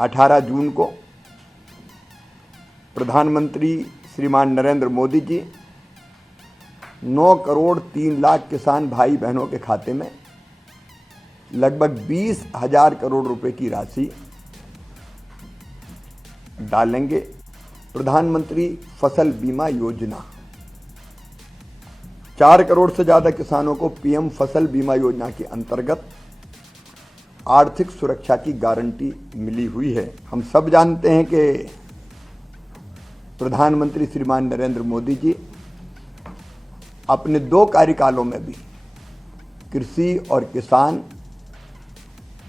18 जून को प्रधानमंत्री श्रीमान नरेंद्र मोदी जी 9 करोड़ 3 लाख किसान भाई बहनों के खाते में लगभग 20,000 करोड़ रुपए की राशि डालेंगे। प्रधानमंत्री फसल बीमा योजना 4 करोड़ से ज्यादा किसानों को पीएम फसल बीमा योजना के अंतर्गत आर्थिक सुरक्षा की गारंटी मिली हुई है। हम सब जानते हैं कि प्रधानमंत्री श्रीमान नरेंद्र मोदी जी अपने 2 कार्यकालों में भी कृषि और किसान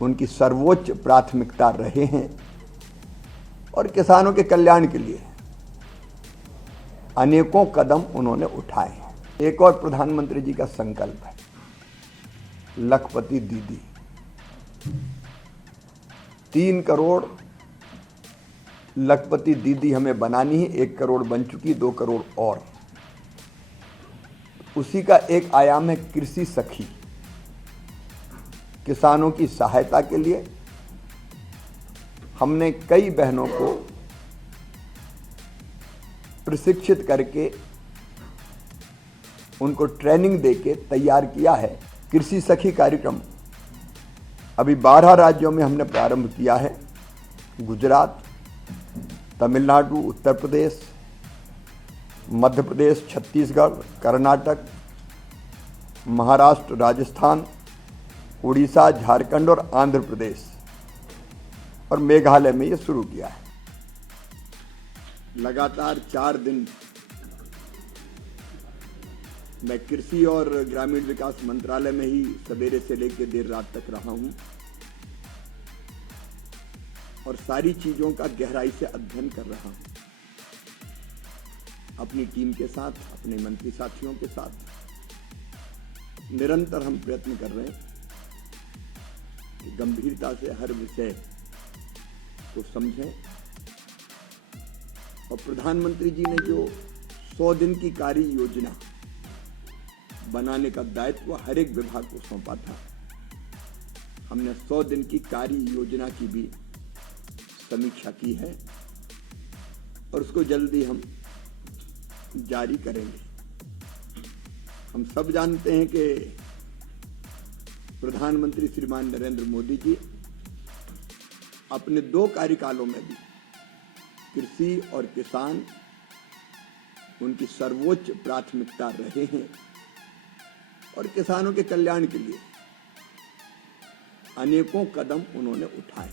उनकी सर्वोच्च प्राथमिकता रहे हैं और किसानों के कल्याण के लिए अनेकों कदम उन्होंने उठाए हैं। एक और प्रधानमंत्री जी का संकल्प है, लखपति दीदी। 3 करोड़ लखपति दीदी हमें बनानी है। 1 करोड़ बन चुकी, 2 करोड़ और। उसी का एक आयाम है कृषि सखी। किसानों की सहायता के लिए हमने कई बहनों को प्रशिक्षित करके उनको ट्रेनिंग देके तैयार किया है। कृषि सखी कार्यक्रम अभी 12 राज्यों में हमने प्रारंभ किया है। गुजरात, तमिलनाडु, उत्तर प्रदेश, मध्य प्रदेश, छत्तीसगढ़, कर्नाटक, महाराष्ट्र, राजस्थान, उड़ीसा, झारखंड और आंध्र प्रदेश और मेघालय में ये शुरू किया है। लगातार 4 दिन मैं कृषि और ग्रामीण विकास मंत्रालय में ही सवेरे से लेकर देर रात तक रहा हूं और सारी चीजों का गहराई से अध्ययन कर रहा हूं। अपनी टीम के साथ, अपने मंत्री साथियों के साथ निरंतर हम प्रयत्न कर रहे हैं कि गंभीरता से हर विषय को समझें। और प्रधानमंत्री जी ने जो 100 दिन की कार्य योजना बनाने का दायित्व हर एक विभाग को सौंपा था, हमने 100 दिन की कार्य योजना की भी समीक्षा की है और उसको जल्दी हम जारी करेंगे। हम सब जानते हैं कि प्रधानमंत्री श्रीमान नरेंद्र मोदी जी अपने 2 कार्यकालों में भी कृषि और किसान उनकी सर्वोच्च प्राथमिकता रहे हैं और किसानों के कल्याण के लिए अनेकों कदम उन्होंने उठाए।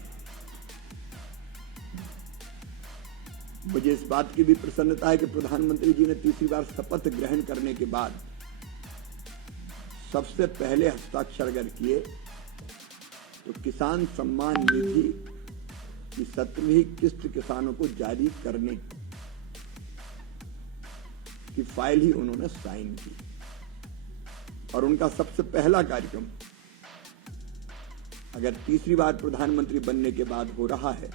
मुझे इस बात की भी प्रसन्नता है कि प्रधानमंत्री जी ने तीसरी बार शपथ ग्रहण करने के बाद सबसे पहले हस्ताक्षर अगर किए तो किसान सम्मान निधि की 17वीं किस्त किसानों को जारी करने की फाइल ही उन्होंने साइन की। और उनका सबसे पहला कार्यक्रम अगर तीसरी बार प्रधानमंत्री बनने के बाद हो रहा है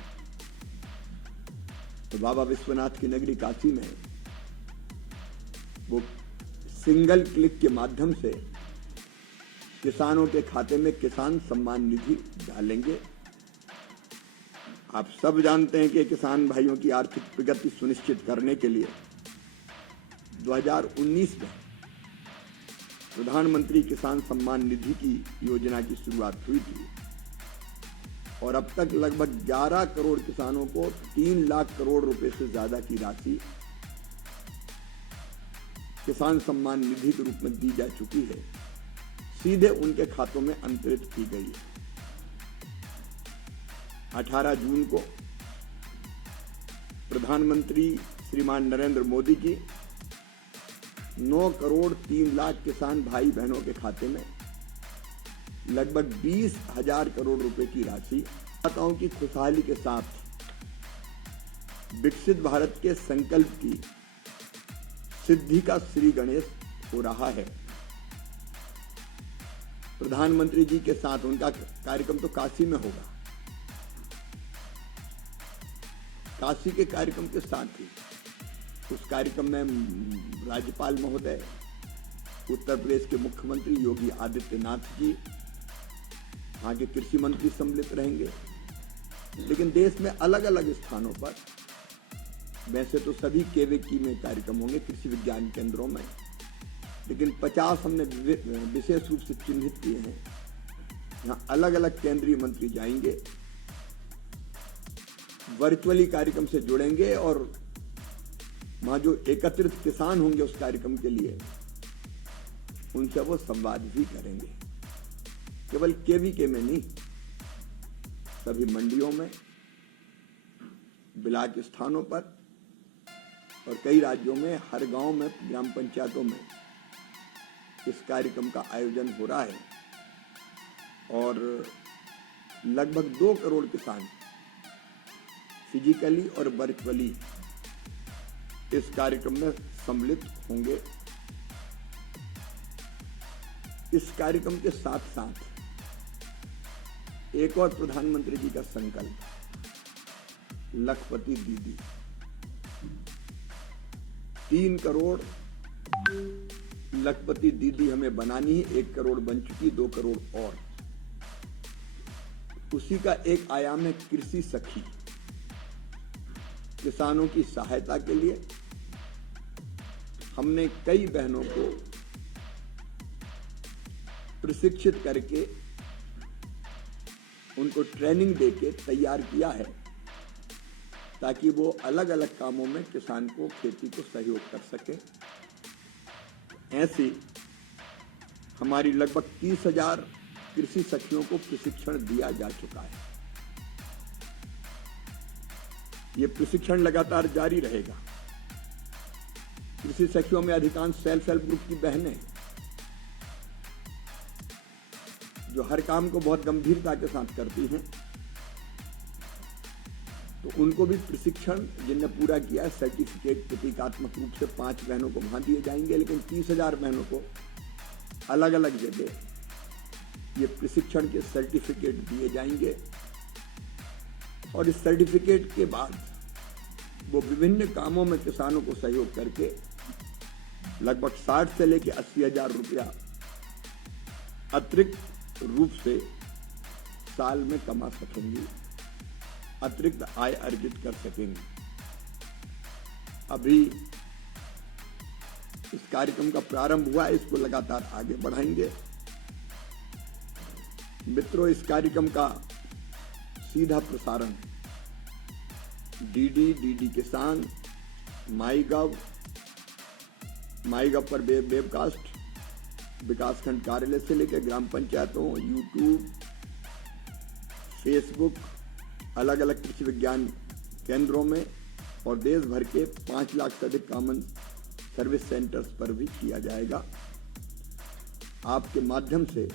तो बाबा विश्वनाथ की नगरी काशी में वो सिंगल क्लिक के माध्यम से किसानों के खाते में किसान सम्मान निधि डालेंगे। आप सब जानते हैं कि किसान भाइयों की आर्थिक प्रगति सुनिश्चित करने के लिए 2019 में प्रधानमंत्री किसान सम्मान निधि की योजना की शुरुआत हुई थी और अब तक लगभग 11 करोड़ किसानों को 3 लाख करोड़ रुपए से ज्यादा की राशि किसान सम्मान निधि के रूप में दी जा चुकी है, सीधे उनके खातों में अंतरित की गई है। 18 जून को प्रधानमंत्री श्रीमान नरेंद्र मोदी जी 9 करोड़ 3 लाख किसान भाई बहनों के खाते में लगभग 20,000 करोड़ रुपए की राशि मतदाताओं की खुशहाली के साथ विकसित भारत के संकल्प की सिद्धि का श्री गणेश हो रहा है। प्रधानमंत्री जी के साथ उनका कार्यक्रम तो काशी में होगा। काशी के कार्यक्रम के साथ ही उस कार्यक्रम में राज्यपाल महोदय, उत्तर प्रदेश के मुख्यमंत्री योगी आदित्यनाथ जी, वहां के कृषि मंत्री सम्मिलित रहेंगे, लेकिन देश में अलग अलग स्थानों पर, वैसे तो सभी केवीकी में कार्यक्रम होंगे कृषि विज्ञान केंद्रों में, लेकिन 50 हमने विशेष रूप से चिन्हित किए हैं। यहाँ अलग अलग केंद्रीय मंत्री जाएंगे, वर्चुअली कार्यक्रम से जुड़ेंगे और वहां जो एकत्रित किसान होंगे उस कार्यक्रम के लिए, उनसे वो संवाद भी करेंगे। केवल केवीके में नहीं, सभी मंडियों में, ब्लॉक स्थानों पर और कई राज्यों में, हर गांव में, ग्राम पंचायतों में इस कार्यक्रम का आयोजन हो रहा है और लगभग 2 करोड़ किसान फिजिकली और वर्चुअली इस कार्यक्रम में सम्मिलित होंगे। इस कार्यक्रम के साथ साथ एक और प्रधानमंत्री जी का संकल्प, लखपति दीदी, 3 करोड़ लखपति दीदी हमें बनानी है। 1 करोड़ बन चुकी, 2 करोड़ और। उसी का एक आयाम है कृषि सखी। किसानों की सहायता के लिए हमने कई बहनों को प्रशिक्षित करके, उनको ट्रेनिंग देके तैयार किया है ताकि वो अलग अलग कामों में किसान को, खेती को सहयोग कर सके। ऐसी हमारी लगभग 30,000 कृषि सखियों को प्रशिक्षण दिया जा चुका है। ये प्रशिक्षण लगातार जारी रहेगा। कृषि सखियों में अधिकांश सेल्फ हेल्प ग्रुप की बहनें जो हर काम को बहुत गंभीरता के साथ करती हैं, तो उनको भी प्रशिक्षण जिनने पूरा किया है, सर्टिफिकेट प्रतीकात्मक रूप से 5 बहनों को वहां दिए जाएंगे, लेकिन 30,000 बहनों को अलग अलग जगह ये प्रशिक्षण के सर्टिफिकेट दिए जाएंगे और इस सर्टिफिकेट के बाद वो विभिन्न कामों में किसानों को सहयोग करके लगभग 60 से लेकर 80,000 रुपया अतिरिक्त रूप से साल में कमा सकेंगी, अतिरिक्त आय अर्जित कर सकेंगे। अभी इस कार्यक्रम का प्रारंभ हुआ है, इसको लगातार आगे बढ़ाएंगे। मित्रों, इस कार्यक्रम का सीधा प्रसारण डीडी किसान, माईगव पर वेबकास्ट, विकासखंड कार्यालय से लेकर ग्राम पंचायतों, यूट्यूब, फेसबुक, अलग अलग कृषि विज्ञान केंद्रों में और देश भर के 5 लाख से अधिक कॉमन सर्विस सेंटर्स पर भी किया जाएगा। आपके माध्यम से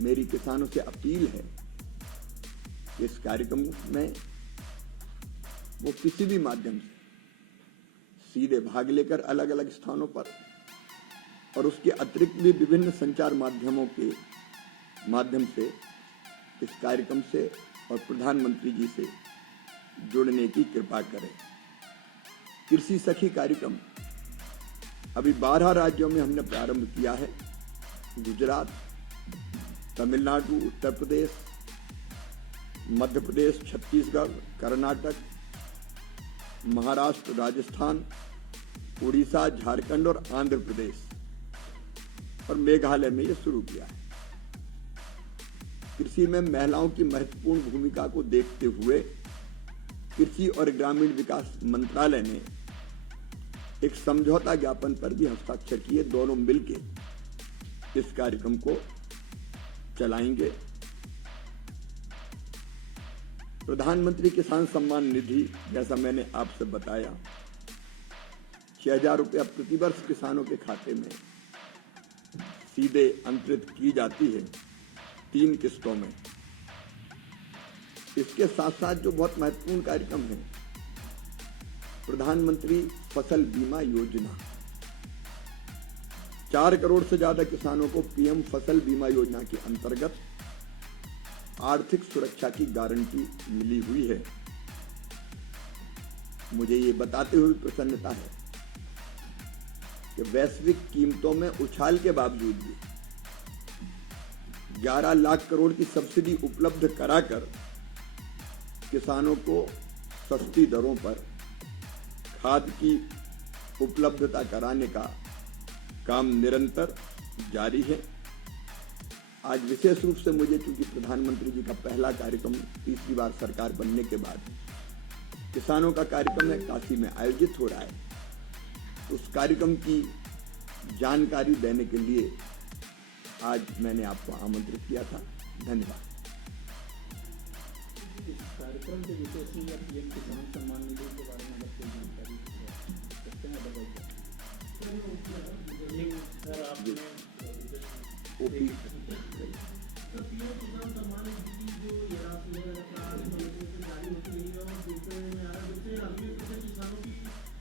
मेरी किसानों से अपील है कि इस कार्यक्रम में वो किसी भी माध्यम से सीधे भाग लेकर अलग अलग स्थानों पर और उसके अतिरिक्त भी विभिन्न संचार माध्यमों के माध्यम से इस कार्यक्रम से और प्रधानमंत्री जी से जुड़ने की कृपा करें। कृषि सखी कार्यक्रम अभी 12 राज्यों में हमने प्रारंभ किया है। गुजरात, तमिलनाडु, उत्तर प्रदेश, मध्य प्रदेश, छत्तीसगढ़, कर्नाटक, महाराष्ट्र, राजस्थान, उड़ीसा, झारखंड और आंध्र प्रदेश और मेघालय में ये शुरू किया है। कृषि में महिलाओं की महत्वपूर्ण भूमिका को देखते हुए कृषि और ग्रामीण विकास मंत्रालय ने एक समझौता ज्ञापन पर भी हस्ताक्षर किए। दोनों मिलकर इस कार्यक्रम को चलाएंगे। प्रधानमंत्री किसान सम्मान निधि, जैसा मैंने आपसे बताया, 6,000 रुपया प्रतिवर्ष किसानों के खाते में सीधे अंतरित की जाती है 3 किस्तों में। इसके साथ साथ जो बहुत महत्वपूर्ण कार्यक्रम है, प्रधानमंत्री फसल बीमा योजना, 4 करोड़ से ज्यादा किसानों को पीएम फसल बीमा योजना के अंतर्गत आर्थिक सुरक्षा की गारंटी मिली हुई है। मुझे ये बताते हुए प्रसन्नता है कि वैश्विक कीमतों में उछाल के बावजूद भी 11 लाख करोड़ की सब्सिडी उपलब्ध कराकर किसानों को सस्ती दरों पर खाद की उपलब्धता कराने का काम निरंतर जारी है। आज विशेष रूप से मुझे, क्योंकि प्रधानमंत्री जी का पहला कार्यक्रम तीसरी बार सरकार बनने के बाद किसानों का कार्यक्रम है, काशी में आयोजित हो रहा है, उस कार्यक्रम की जानकारी देने के लिए आज मैंने आपको आमंत्रित किया था। धन्यवाद। इस कार्यक्रम के विषय से या पीएम किसान सम्मान निधि के बारे में कोई जानकारी सकते हैं? सर आपने ओपी पीएम किसान सम्मान निधि जो ये राशि है जारी होती है और दूसरे में आ रहा है, जिससे अभी किसानों की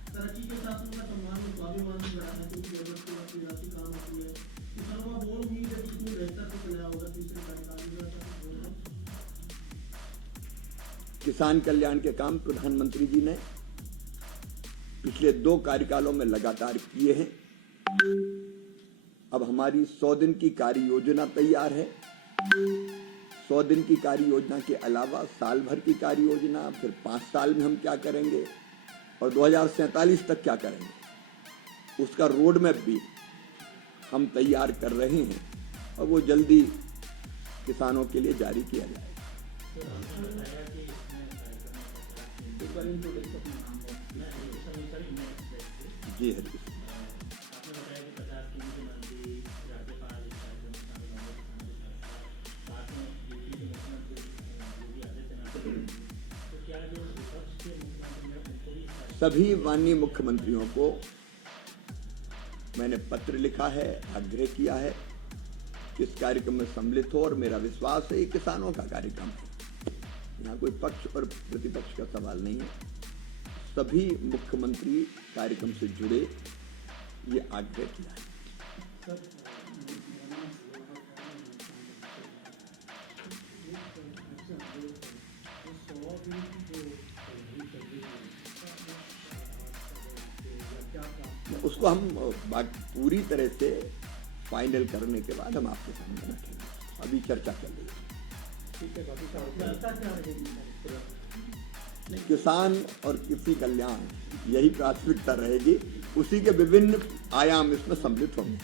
तरक्की के साथ उनका सम्मान स्वाभिमान भी बढ़ा है, क्योंकि अपनी राशि काम होती है। किसानों का बोल उम्मीद है कि इसमें बेहतर कुछ नया होगा तीसरे कार्यकाल में। किसान कल्याण के काम प्रधानमंत्री जी ने पिछले 2 कार्यकालों में लगातार किए हैं। अब हमारी 100 दिन की कार्य योजना तैयार है। 100 दिन की कार्य योजना के अलावा साल भर की कार्य योजना, फिर 5 साल में हम क्या करेंगे और 2047 तक क्या करेंगे, उसका रोड मैप भी हम तैयार कर रहे हैं और वो जल्दी किसानों के लिए जारी किया जाएगा। जी हरी सभी माननीय मुख्यमंत्रियों को मैंने पत्र लिखा है, आग्रह किया है कि इस कार्यक्रम में सम्मिलित हो और मेरा विश्वास है ये किसानों का कार्यक्रम है, यहाँ कोई पक्ष और प्रतिपक्ष का सवाल नहीं है। सभी मुख्यमंत्री कार्यक्रम से जुड़े ये आग्रह किया है। उसको हम पूरी तरह से फाइनल करने के बाद हम आपके सामने रखेंगे, अभी चर्चा चल रही है। किसान और कृषि कल्याण यही प्राथमिकता रहेगी, उसी के विभिन्न आयाम इसमें सम्मिलित होंगे।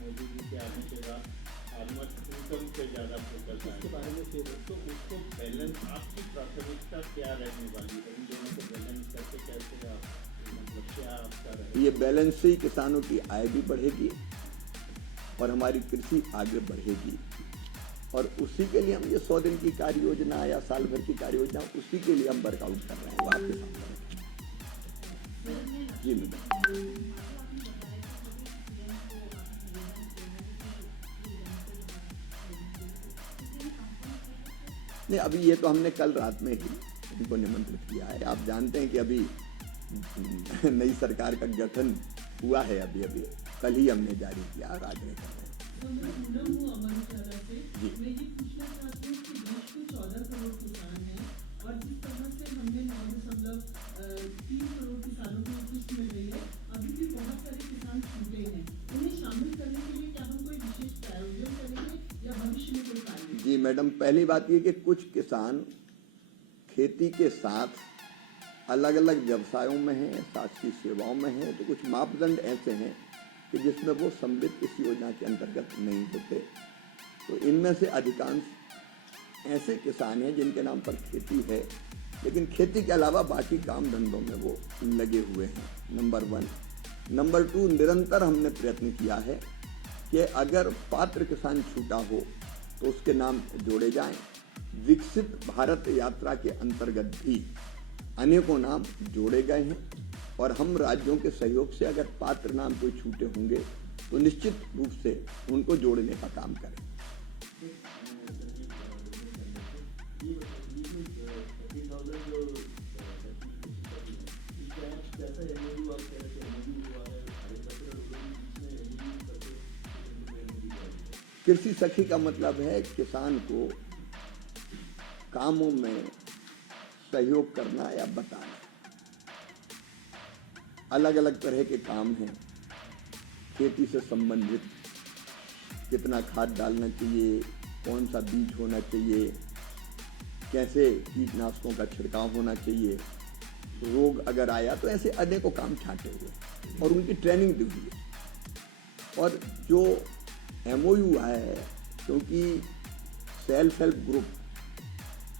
मोदी जी के आने के बाद फार्मर्स इनकम पे ज़्यादा फोकस है, इसके बारे में फिर तो उसको बैलेंस आपकी प्राथमिकता क्या रहने वाली है, इन दोनों को बैलेंस करके कैसे आप मतलब क्या आपका रहेगा? ये बैलेंस से ही किसानों की आय भी बढ़ेगी और हमारी कृषि आगे बढ़ेगी, और उसी के लिए हम ये 100 दिन की कार्य योजना या साल भर की कार्य योजना, उसी के लिए हम वर्कआउट कर रहे हैं। वो आपके सामने जी मैडम। नहीं, अभी ये तो हमने कल रात में ही उनको निमंत्रित किया है। आप जानते हैं कि अभी नई सरकार का गठन हुआ है, अभी कल ही हमने जारी किया और आग्रह कर रहे हैं। जी मैं ये पूछना चाहती हूँ कि देश में 14 करोड़ किसान हैं और जिस तरह से हमने 9.3 करोड़ किसानों को किस्त मिल रही है, अभी भी बहुत सारे किसान छूटे हैं। उन्हें शामिल करने के लिए क्या हम कोई विशेष प्रायोजन करेंगे या भविष्य में कोई कार्य? जी मैडम, पहली बात ये कि कुछ किसान खेती के साथ अलग अलग व्यवसायों में हैं, शासकीय सेवाओं में हैं, तो कुछ मापदंड ऐसे हैं कि जिसमें वो सम्मिलित इस योजना के अंतर्गत नहीं होते। तो इनमें से अधिकांश ऐसे किसान हैं जिनके नाम पर खेती है, लेकिन खेती के अलावा बाकी काम धंधों में वो लगे हुए हैं। नंबर 1। नंबर 2, निरंतर हमने प्रयत्न किया है कि अगर पात्र किसान छूटा हो तो उसके नाम जोड़े जाएं। विकसित भारत यात्रा के अंतर्गत भी अनेकों नाम जोड़े गए हैं, और हम राज्यों के सहयोग से अगर पात्र नाम कोई छूटे होंगे तो निश्चित रूप से उनको जोड़ने का काम करें। कृषि सखी का मतलब है किसान को कामों में सहयोग करना या बताना। अलग अलग तरह के काम हैं खेती से संबंधित, कितना खाद डालना चाहिए, कौन सा बीज होना चाहिए, कैसे कीटनाशकों का छिड़काव होना चाहिए, रोग अगर आया तो ऐसे अनेकों काम छांटे हुए और उनकी ट्रेनिंग दी हुई है। और जो MOU है, क्योंकि सेल्फ हेल्प ग्रुप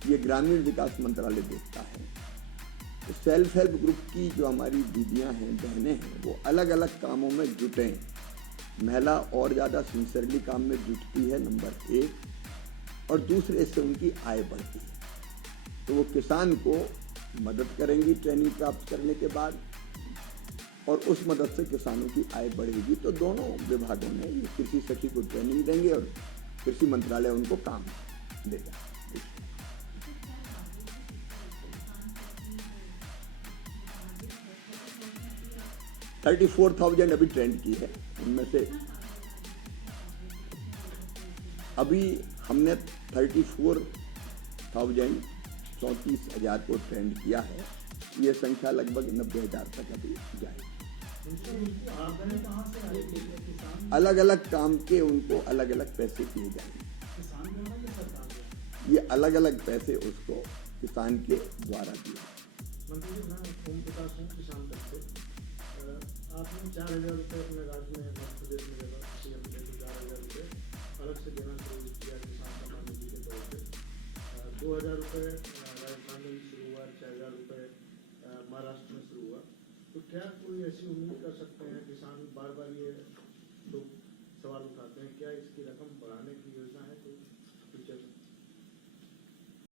ये ग्रामीण विकास मंत्रालय देखता है, तो सेल्फ हेल्प ग्रुप की जो हमारी दीदियां हैं, बहनें हैं, वो अलग अलग कामों में जुटें। महिला और ज़्यादा सिंसियरली काम में जुटती है, नंबर 1, और दूसरे से उनकी आय बढ़ती है। तो वो किसान को मदद करेंगी ट्रेनिंग प्राप्त करने के बाद, और उस मदद से किसानों की आय बढ़ेगी। तो दोनों विभागों ने ये कृषि सखी को ट्रेनिंग देंगे और कृषि मंत्रालय उनको काम देगा। 34,000 अभी ट्रेंड की है, उनमें से अभी हमने 34,000 को ट्रेंड किया है। ये संख्या लगभग 90,000 तक अभी जाएगी। अलग अलग काम के उनको अलग अलग पैसे दिए जाएंगे। ये अलग अलग पैसे उसको किसान के द्वारा दिए। मंत्री जी, मैं ओम प्रकाश हूँ, किसान तक से। आपने 4,000 रुपये अपने राज्य में, मध्य प्रदेश में जगह CM ने 4,000 रुपये अलग से देना शुरू किया किसान सम्मान निधि के तौर पर। 2,000 रुपये राजस्थान में शुरू हुआ, 6,000 रुपये महाराष्ट्र में शुरू हुआ। तो क्या कोई ऐसी उम्मीद कर सकते हैं, किसान बार बार ये लोग सवाल उठाते हैं, क्या इसकी रकम बढ़ाने की योजना है कोई?